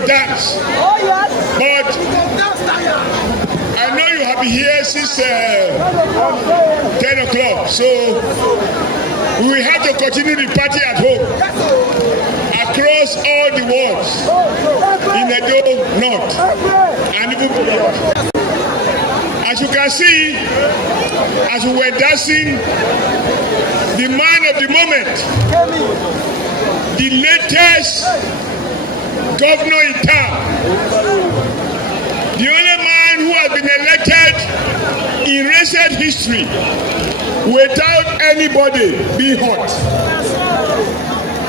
to dance. But I know you have been here since 10 o'clock, so we will have to continue the party at home across all the wards in Edo North and even beyond. As you can see, as we were dancing, the man of the moment, the latest governor in town, the only man who has been elected in recent history without anybody being hurt.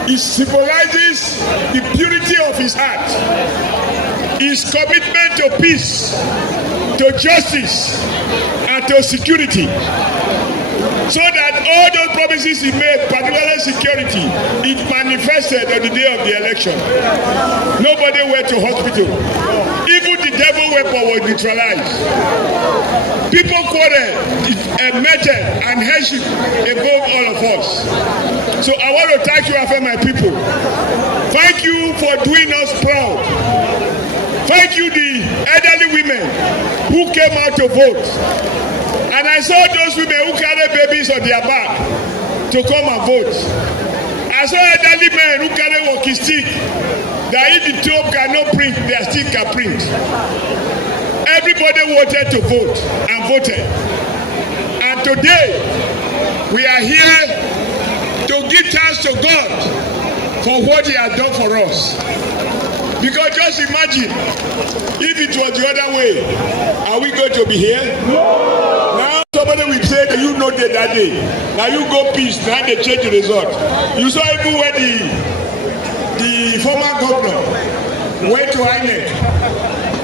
It symbolizes the purity of his heart, his commitment to peace, to justice, and to security. So that all those promises he made, particularly security, it manifested on the day of the election. Nobody went to hospital. Even the devil weapon was neutralized. People quarreled, method and headship above all of us. So I want to thank you, after my people. Thank you for doing us proud. Thank you, the elderly women who came out to vote. And I saw those women who carry babies on their back to come and vote. I saw elderly men who carry walking stick that if the top cannot print, their stick can print. Everybody wanted to vote and voted. And today, we are here to give thanks to God for what He has done for us. Because just imagine, if it was the other way, are we going to be here? No. Now somebody will say that you know that day. Now you go peace, now they change the result. You saw even when the former governor went to INEC.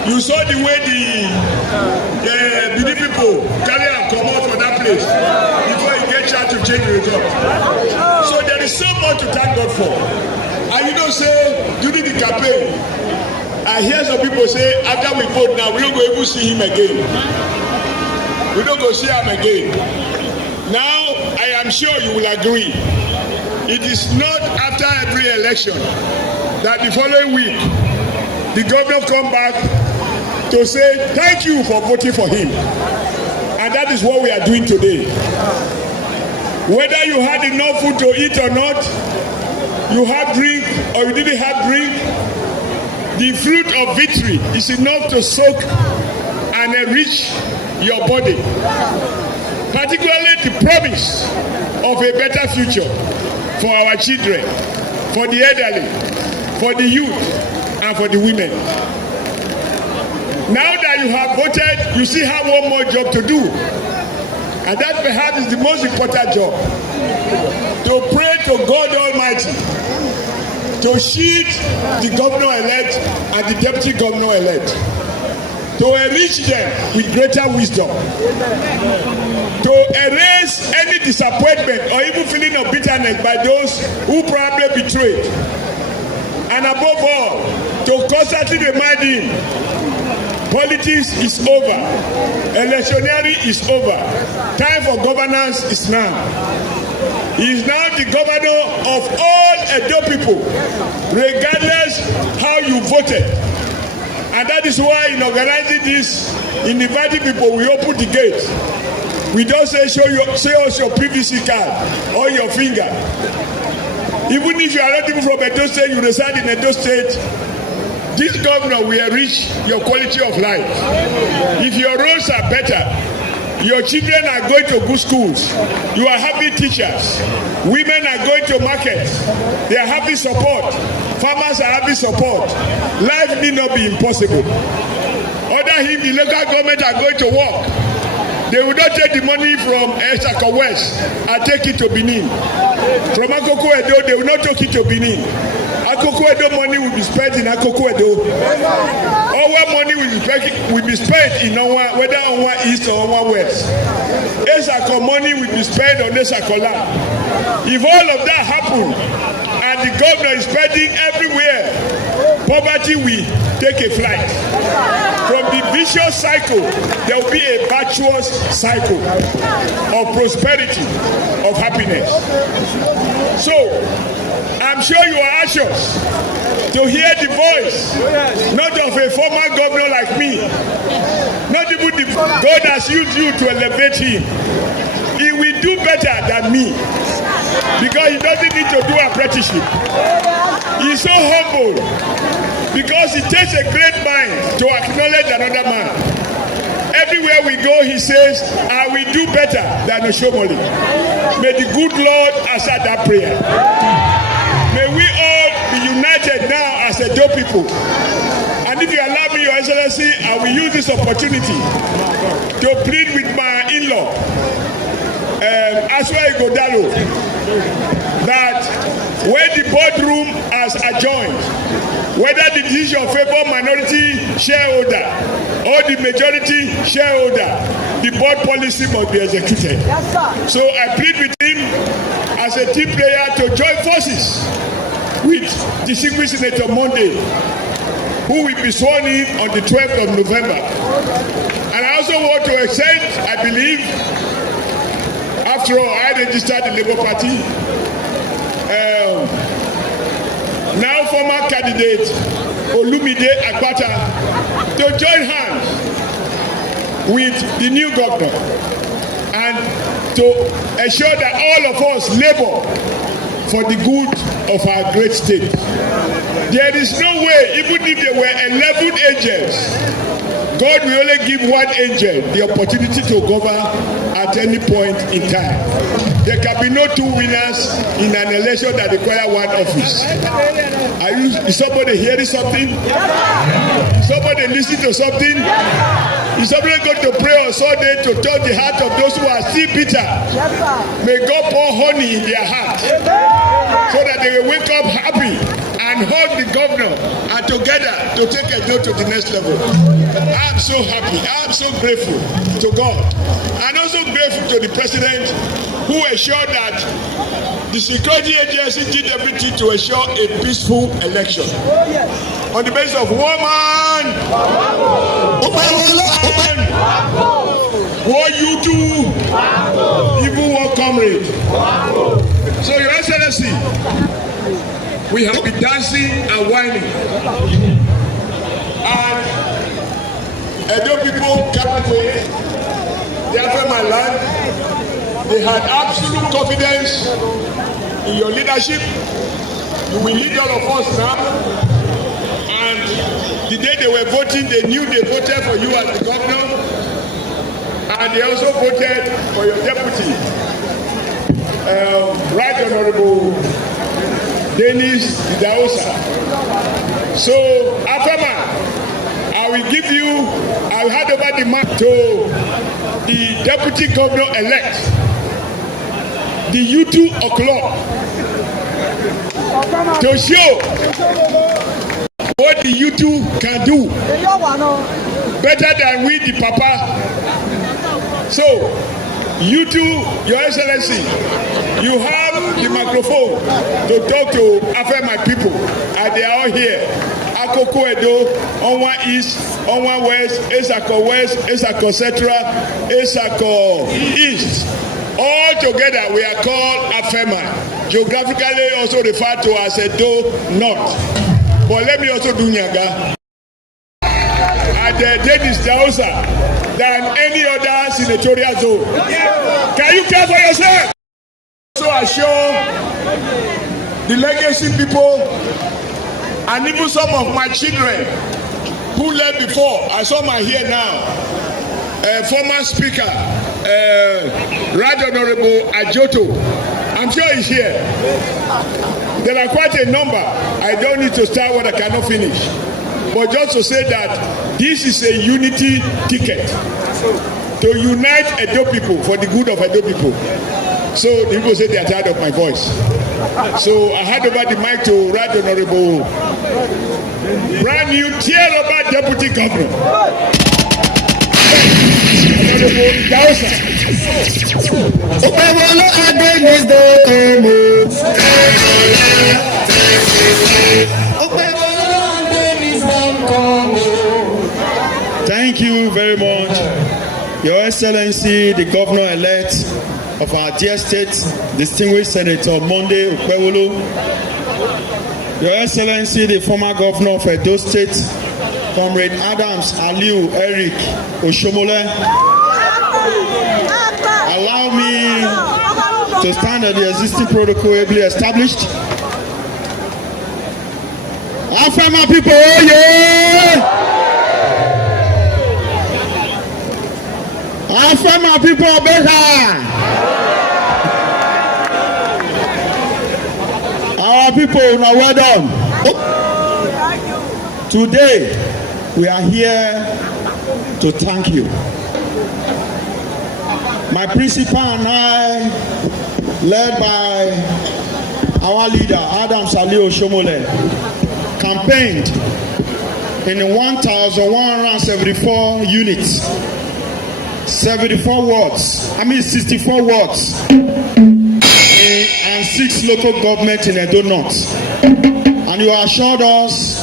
You saw the way the people carry and come out from that place before he gets chance to change the result. So there is so much to thank God for. And you don't say during the campaign, I hear some people say after we vote now, we don't go even see him again. We don't go see him again. Now, I am sure you will agree. It is not after every election that the following week, the governor come back to say thank you for voting for him. And that is what we are doing today. Whether you had enough food to eat or not, you have drink or you didn't have drink, the fruit of victory is enough to soak and enrich your body. Particularly the promise of a better future for our children, for the elderly, for the youth, and for the women. Now that you have voted, you still have one more job to do. And that perhaps is the most important job. To pray to God Almighty to shield the governor-elect and the deputy governor-elect, to enrich them with greater wisdom, to erase any disappointment or even feeling of bitterness by those who probably betrayed, and above all, to constantly remind him politics is over, electioneering is over, time for governance is now. He is now the governor of all Edo people, regardless how you voted. And that is why in organizing this, in inviting people, we open the gate. We don't say show us your PVC card or your finger. Even if you are not even from Edo State, you reside in Edo State, this governor will enrich your quality of life. If your roads are better, your children are going to good schools, you are having teachers, women are going to markets, they are having support, farmers are having support, life need not be impossible. Other him, the local government are going to work. They will not take the money from Esaka West and take it to Benin. From Akoko Edo, they will not take it to Benin. Akoko Edo money will be spent in Akoko Edo. Our money will be spent in Onwa, whether Onwa East or Onwa West. Esako money will be spent on Esako land. If all of that happen and the governor is spending everywhere, poverty will take a flight. From the vicious cycle, there will be a virtuous cycle of prosperity, of happiness. So, I'm sure you are anxious to hear the voice, not of a former governor like me. Not even God has used you to elevate him. He will do better than me because he doesn't need to do apprenticeship. He's so humble because it takes a great mind to acknowledge another man. Everywhere we go, he says, I will do better than Oshomole. May the good Lord answer that prayer. May we all be united now as a Edo people. And if you allow me, Your Excellency, I will use this opportunity to plead with my in-law, Aswa Igodalo, that when the boardroom has adjourned, whether the decision favor minority shareholder or the majority shareholder, the board policy must be executed. Yes, so I plead with him as a team player to join forces with distinguished Senator Monday, who will be sworn in on the 12th of November. And I also want to extend, I believe, after all, I registered the Labour Party. Now former candidate Olumide Akpata to join hands with the new governor and to ensure that all of us labor for the good of our great state. There is no way, even if there were 11 angels, God will only give one angel the opportunity to govern at any point in time. There can be no two winners in an election that require one office. Is somebody hearing something? Is somebody listening to something? Is somebody going to pray on Sunday to touch the heart of those who are still bitter? May God pour honey in their heart so that they will wake up happy and hug the governor and together to take Edo to the next level. I'm so happy. I'm so grateful to God and also grateful to the president who ensured that the security agency did everything to ensure a peaceful election. On the basis of woman, what you do, even one comrade. So, Your Excellency, we have been dancing and whining. And Edo people can't wait. They are from my land. They had absolute confidence in your leadership. You will lead all of us now. And the day they were voting, they knew they voted for you as the governor. And they also voted for your deputy, Right Honorable Dennis Idahosa. So, Afama, I will hand over the mic to the deputy governor-elect, the U2 o'clock, to show what the U2 can do better than we, the Papa. So, U2, Your Excellency, you have the microphone to talk to Afema people, and they are all here. Akoko Edo, Onwa East, Onwa West, Esako West, Esako Central, Esako East. All together we are called Afema. Geographically also referred to as Edo North. But let me also do Nyaga. And Dennis Idahosa than any other senatorial zone. Can you care for yourself? So assure the legacy people and even some of my children who left before. I saw my here now. Former speaker, Right Honorable Ajoto. I'm sure he's here. There are quite a number. I don't need to start what I cannot finish. But just to say that this is a unity ticket to unite Edo people for the good of Edo people. So the people say they are tired of my voice. So I hand over the mic to Right Honorable brand new tier-over deputy governor. Honorable Idahosa. Thank you very much, Your Excellency, the Governor-elect of our dear state, distinguished Senator Monday Okwewolo. Your Excellency, the former governor of Edo State, Comrade Adams Aliu Eric Oshomole, allow me to stand at the existing protocol ably established. Afema people, oh yeah! Afema people, better! Our people, now well done. Today, we are here to thank you. My principal and I, led by our leader, Adam Salio Shomole, campaigned in 1,174 units, 64 wards, and 6 local governments in Edo North. And you assured us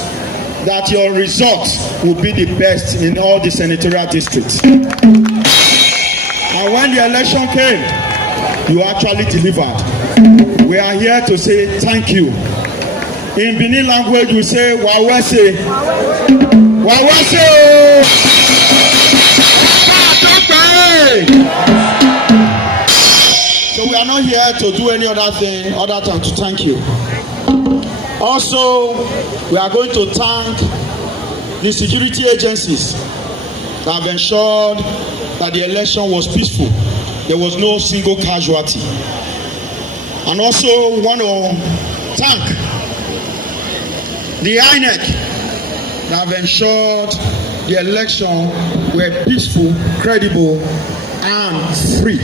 that your results will be the best in all the senatorial districts. And when the election came, you actually delivered. We are here to say thank you. In Benin language, we say Wawese. Wawese! So we are not here to do any other thing other than to thank you. Also, we are going to thank the security agencies that have ensured that the election was peaceful. There was no single casualty. And also want to thank the INEC that have ensured the election were peaceful, credible, and free.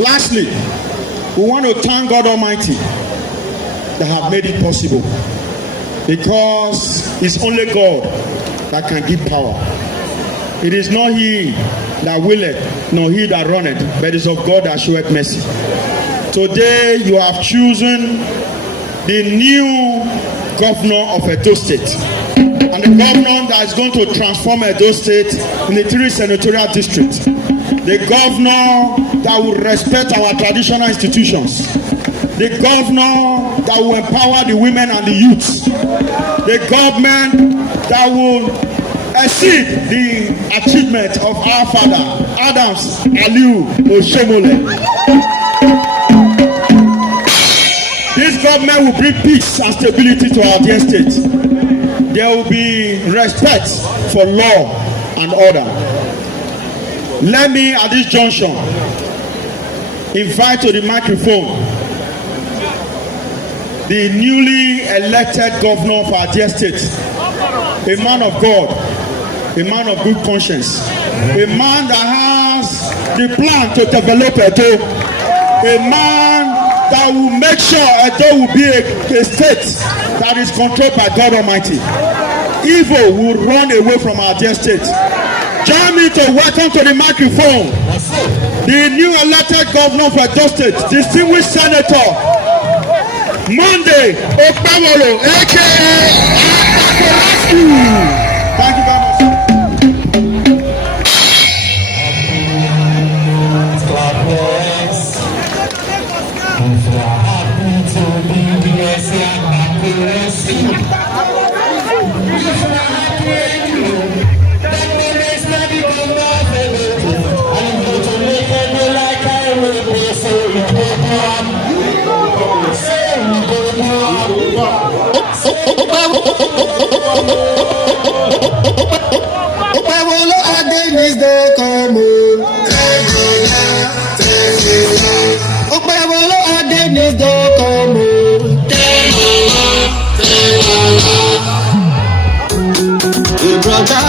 Lastly, we want to thank God Almighty that have made it possible, because it's only God that can give power. It is not he that willeth, nor he that runneth, but it is of God that showeth mercy. Today you have chosen the new governor of Edo State, and the governor that is going to transform Edo State in the 3 senatorial districts. The governor that will respect our traditional institutions. The governor that will empower the women and the youths. The government that will exceed the achievement of our father, Adams Aliu Oshomole. This government will bring peace and stability to our dear state. There will be respect for law and order. Let me, at this junction, invite to the microphone the newly elected governor of our dear state, a man of God, a man of good conscience, a man that has the plan to develop Edo, a man that will make sure Edo will be a state that is controlled by God Almighty. Evil will run away from our dear state. Join me to welcome to the microphone the new elected governor of Edo State, distinguished Senator Monday Okpawolo, aka Akpakomiza. Thank you very much. Okpawolo Adenis de Como. Okpawolo Adenis de Como. Brother,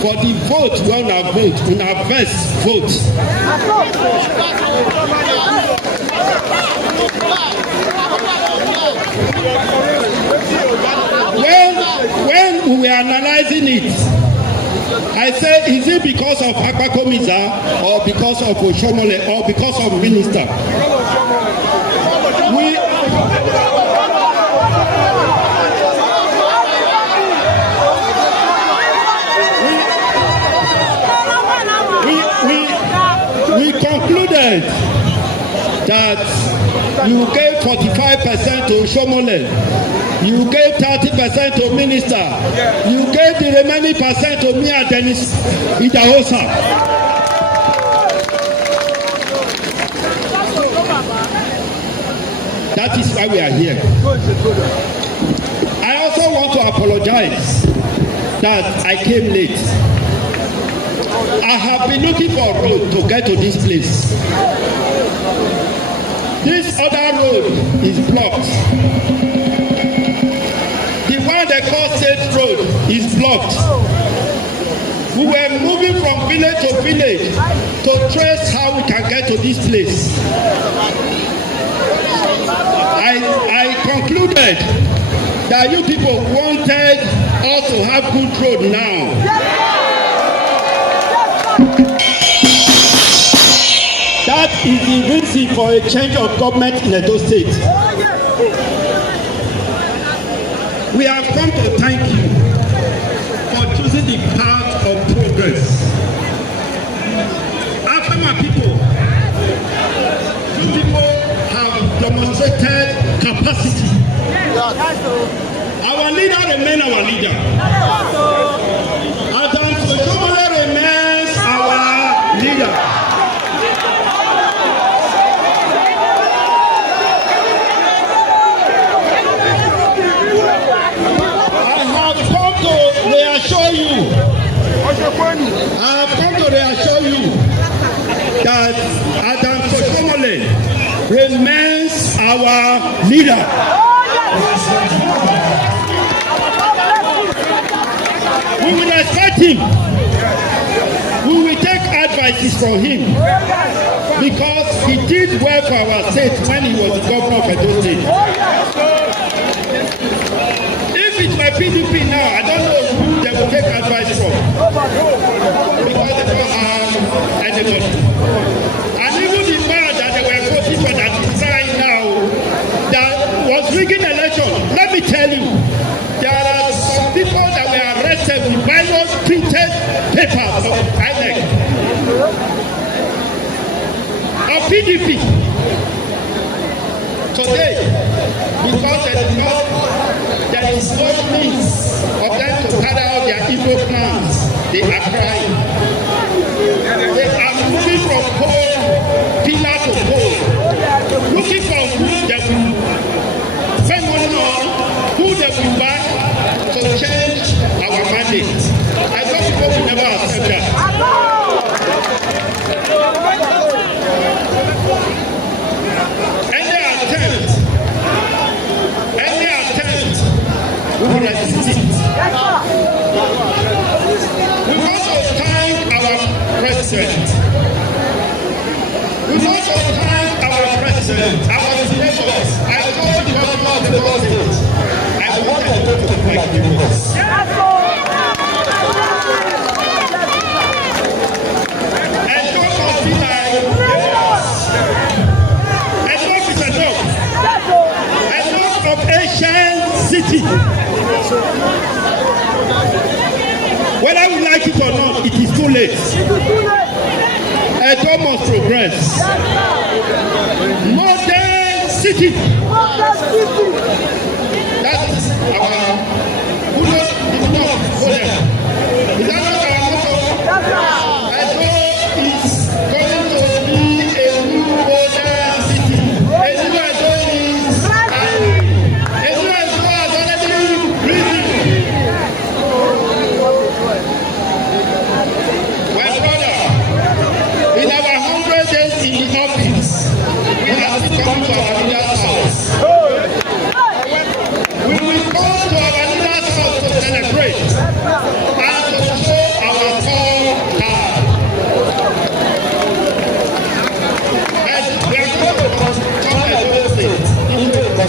for for the vote wey una vote, una vex vote. When we were analysing it, I say, is it because of Akpakomiza or because of Oshomole or because of minister? We concluded that you gave 45% to Oshomole. You gave 30% to minister. You gave the remaining percent to me and Dennis Idahosa. That is why we are here. I also want to apologize that I came late. I have been looking for a road to get to this place. This other road is blocked. The call State Road is blocked. We were moving from village to village to trace how we can get to this place. I concluded that you people wanted us to have good road now. That is the reason for a change of government in Edo State. We have come to thank you for choosing the path of progress. After my people, you people have demonstrated capacity. Our leader remains our leader. Adam Oshomole remains our leader. I have come to reassure you that Adam Oshomole remains our leader. We will respect him. We will take advices from him because he did well for our state when he was the governor of Edo State. If it's my PDP now, I don't know who they will take advice from. Because they don't have anybody. And even the man that they were voting for that is trying now, that was rigging election, let me tell you, there are some people that were arrested with violent printed papers of INEC. Of PDP. Today, because there is no means of them to carry out their evil plans, they are crying. They are moving from pole, pillar to pole, looking for who they will spend money on, who they will buy to change our mandate. I thought people will never accept that. Any attempt, we will resist it. We want to thank our president. We want to thank our president, our neighbors. I told the governor of the state, I want to go to the like neighbors. And don't be like neighbors. Enough is enough. Enough of Asian city. Whether we like it or not, it is too late. Edo must progress. Modern city. That is our enough for them. Is that not our motto? Edo is going to be a new modern city. Edo is come to our leader's house. We will come to our leader's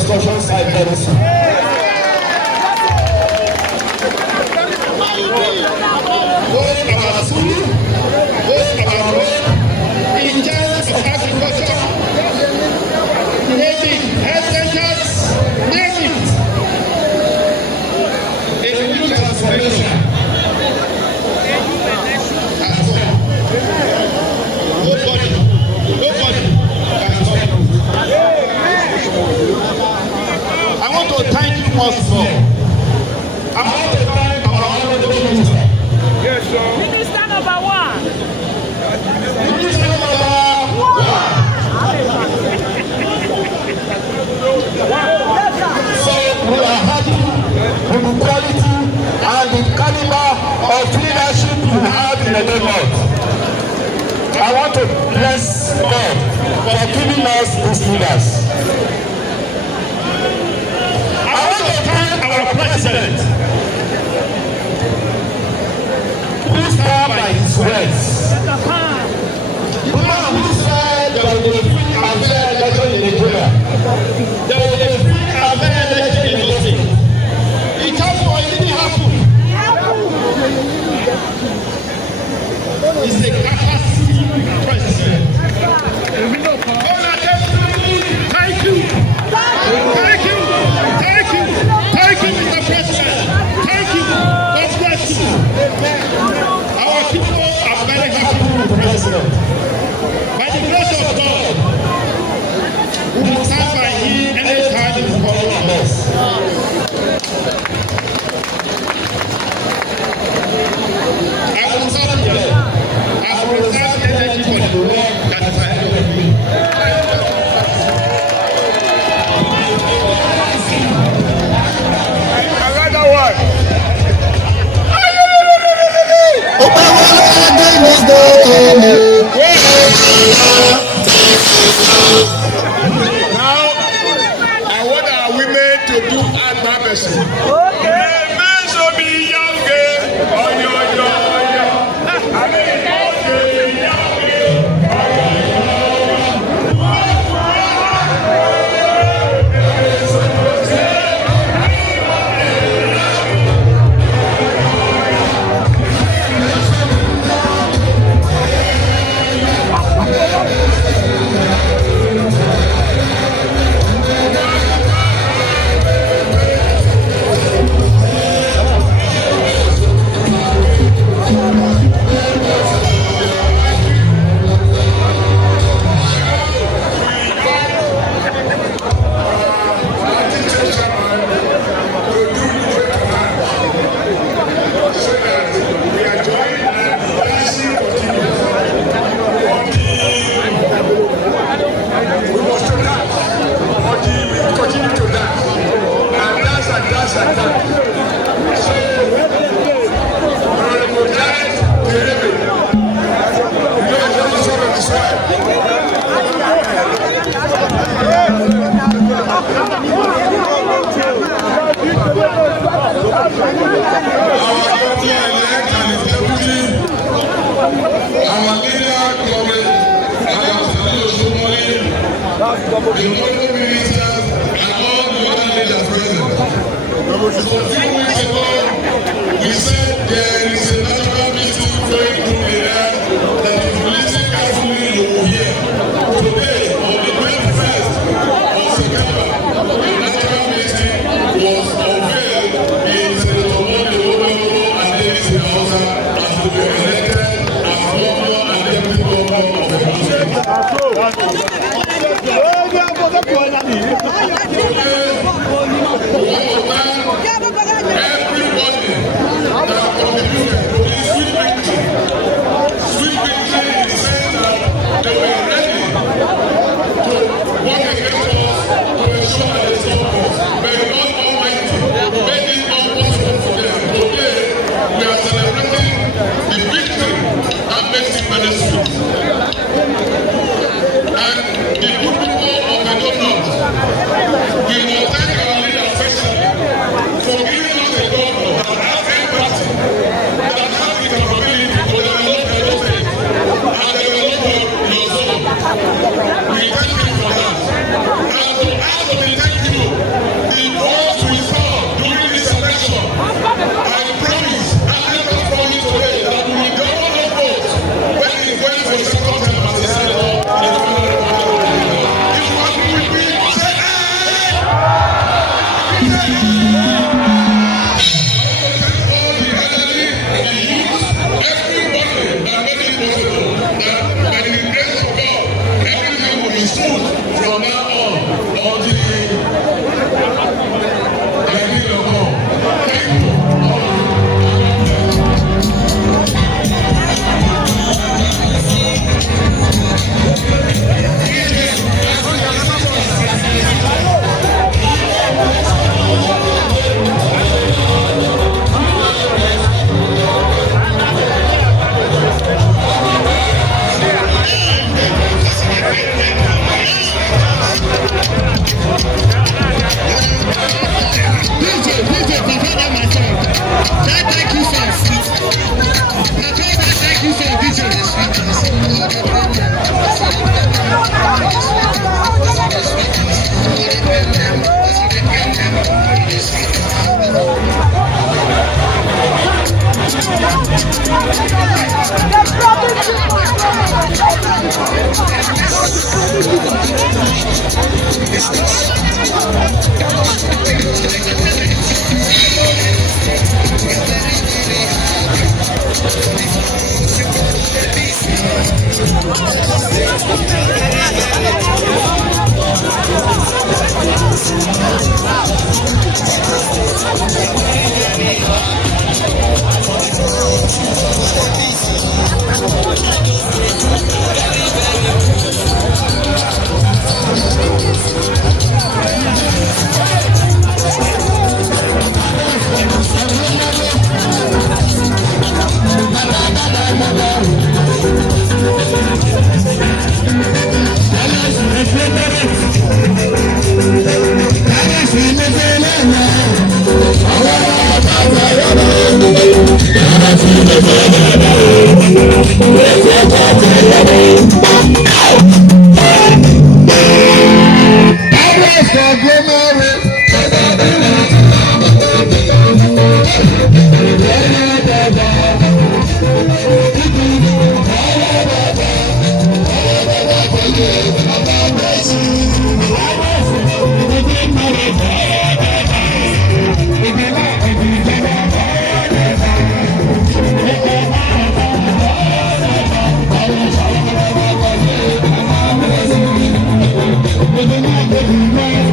construction site very soon. Both our school, both our road, in terms of agriculture, navy, health centers, name it. A new transformation. Nobody can stop. I want to thank you once more. I want to thank our honorable minister. Yes, sir. Minister number one. Minister number one. So we are happy with the quality and the caliber of leadership you have in the neighborhood. I want to bless God for giving us these leaders. I want to thank our president. Who stand by his words. The man who said there will be a free and fair election in Nigeria. There will be a free and fair election in Lagos State. It happened or it didn't happen. It's a capacity president. Thank you. Thank you. Thank you. Thank you, Mr. President. Thank you. God bless you. Our people are very happy with the president. By the grace of God, we will stand by him anytime he calls on us. I will stop here. I will reserve energy for the work that is ahead of me. Another one. Now, I want our women to do advocacy. Sweet victory in the sense that We're